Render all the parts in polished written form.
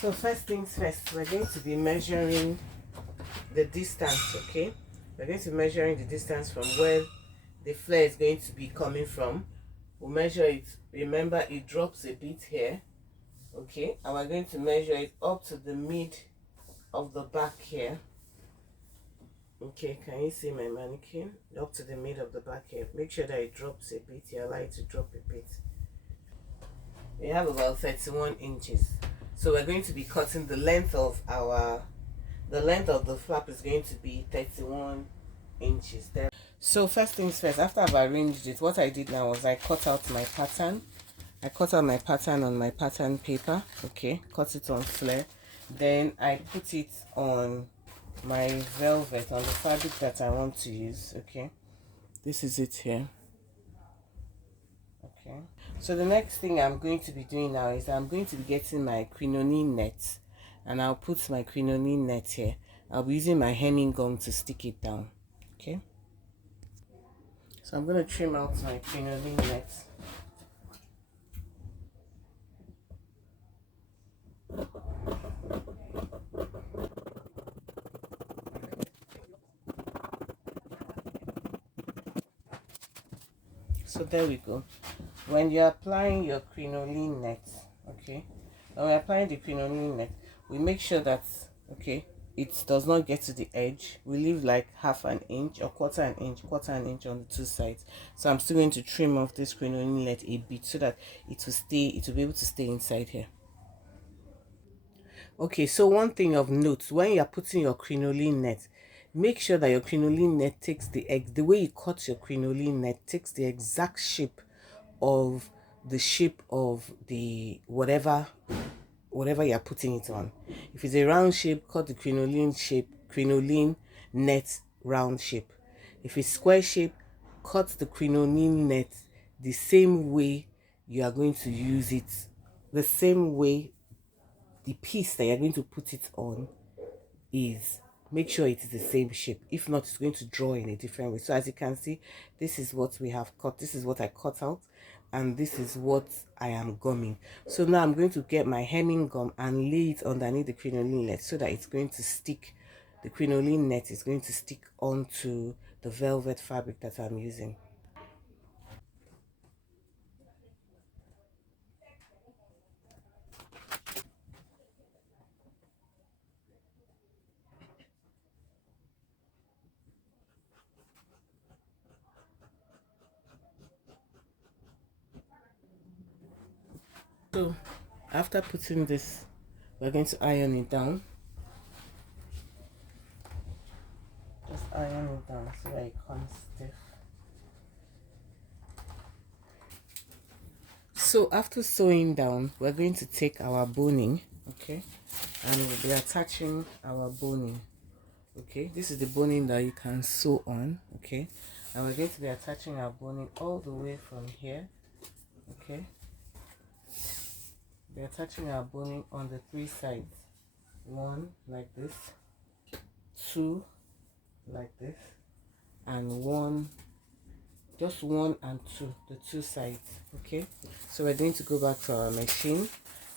So first things first, we're going to be measuring the distance, okay? We're going to be measuring the distance from where the flare is going to be coming from. We'll measure it. Remember, it drops a bit here, okay? And we're going to measure it up to the mid of the back here. Okay, can you see my mannequin? Up to the mid of the back here. Make sure that it drops a bit. You allow it to drop a bit. We have about 31 inches. So we're going to be cutting the length of the flap is going to be 31 inches there. So first things first, after I've arranged it, what I did now was I cut out my pattern. I cut out my pattern on my pattern paper, okay, cut it on flare. Then I put it on my velvet, on the fabric that I want to use, okay. This is it here. Okay, so the next thing I'm going to be doing now is I'm going to be getting my crinoline net, and I'll put my crinoline net here. I'll be using my hemming gum to stick it down. Okay, so I'm going to trim out my crinoline net. So there we go. When you're applying your crinoline net, okay, when we're applying the crinoline net, we make sure that, okay, it does not get to the edge. We leave like half an inch or quarter an inch on the two sides. So I'm still going to trim off this crinoline net a bit so that it will be able to stay inside here. Okay, so one thing of note, when you're putting your crinoline net, make sure that your crinoline net takes the way you cut your crinoline net takes the exact shape of the whatever you're putting it on. If it's a round shape, cut the crinoline net round shape. If it's square shape, cut the crinoline net the same way you are going to use it, the same way the piece that you're going to put it on is. Make sure it is the same shape. If not, it's going to draw in a different way. So as you can see, this is what we have cut. This is what I cut out, and this is what I am gumming. So now I'm going to get my hemming gum and lay it underneath the crinoline net so that it's going to stick. The crinoline net is going to stick onto the velvet fabric that I'm using. So after putting this, we're going to iron it down. Just iron it down so that it comes stiff. So after sewing down, we're going to take our boning, okay, and we'll be attaching our boning. Okay, this is the boning that you can sew on, okay, and we're going to be attaching our boning all the way from here, okay. We're attaching our boning on the three sides. One like this, two like this, and one, just one and two, the two sides, okay. So we're going to go back to our machine,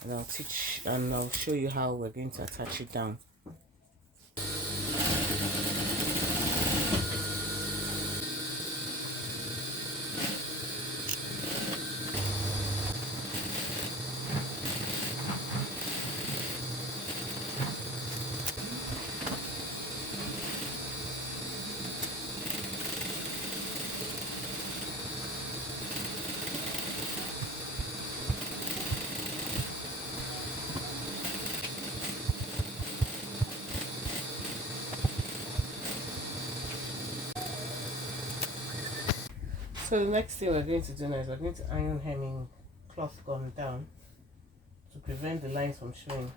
and I'll show you how we're going to attach it down. So the next thing we're going to do now is we're going to iron hemming cloth gum down to prevent the lines from showing.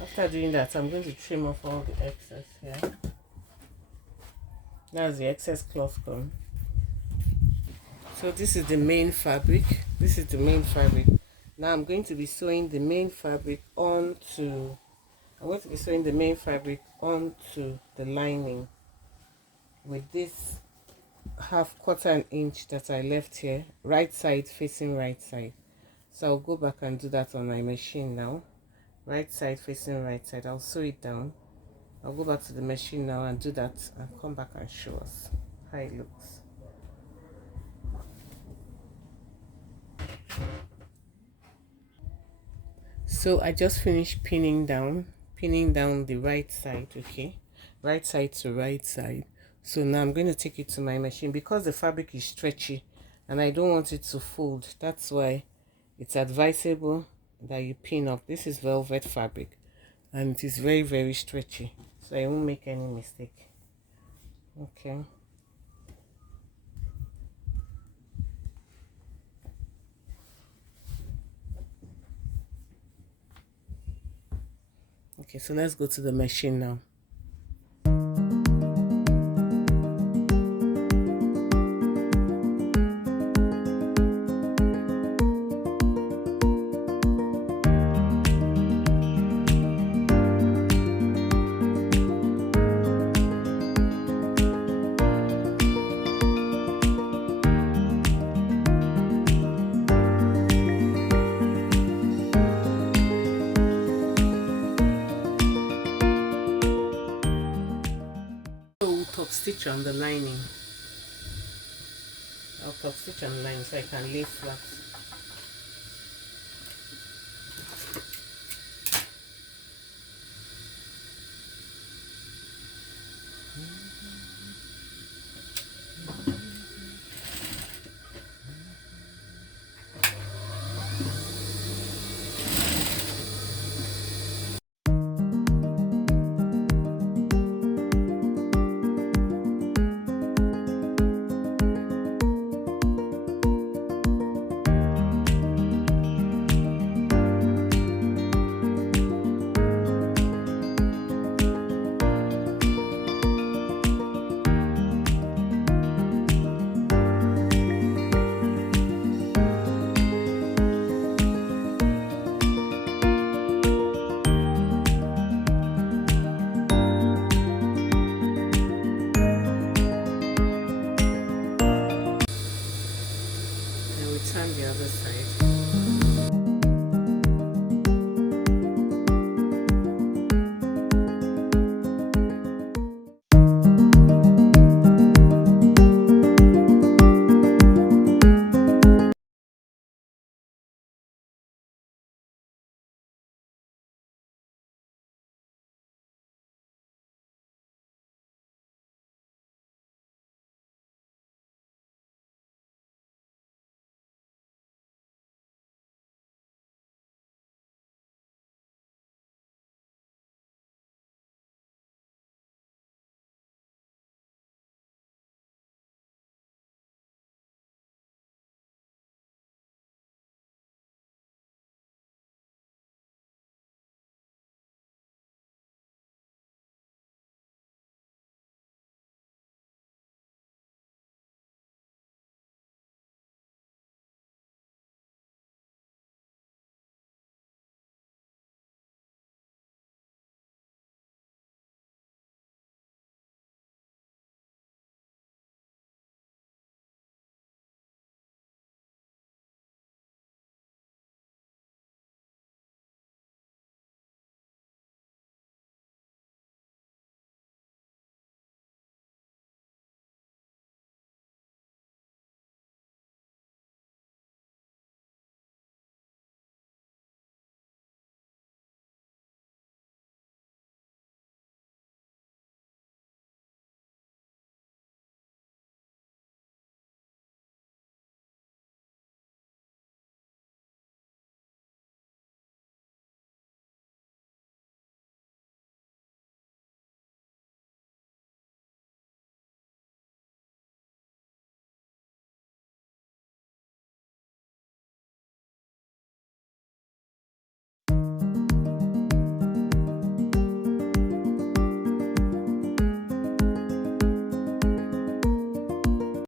After doing that, I'm going to trim off all the excess here. That's the excess cloth gum. So this is the main fabric. Now I'm going to be sewing the main fabric onto I'm going to be sewing the main fabric onto the lining with this half inch that I left here, right side facing right side. So I'll go back and do that on my machine now. Right side facing right side. I'll sew it down. I'll go back to the machine now and do that and come back and show us how it looks. So I just finished pinning down the right side, okay, right side to right side. So now I'm going to take it to my machine because the fabric is stretchy and I don't want it to fold. That's why it's advisable that you pin up. This is velvet fabric and it is very, very stretchy, so I won't make any mistake. Okay. Okay, so let's go to the machine now. Top stitch on the lining. I'll top stitch on the lining so I can lay flat.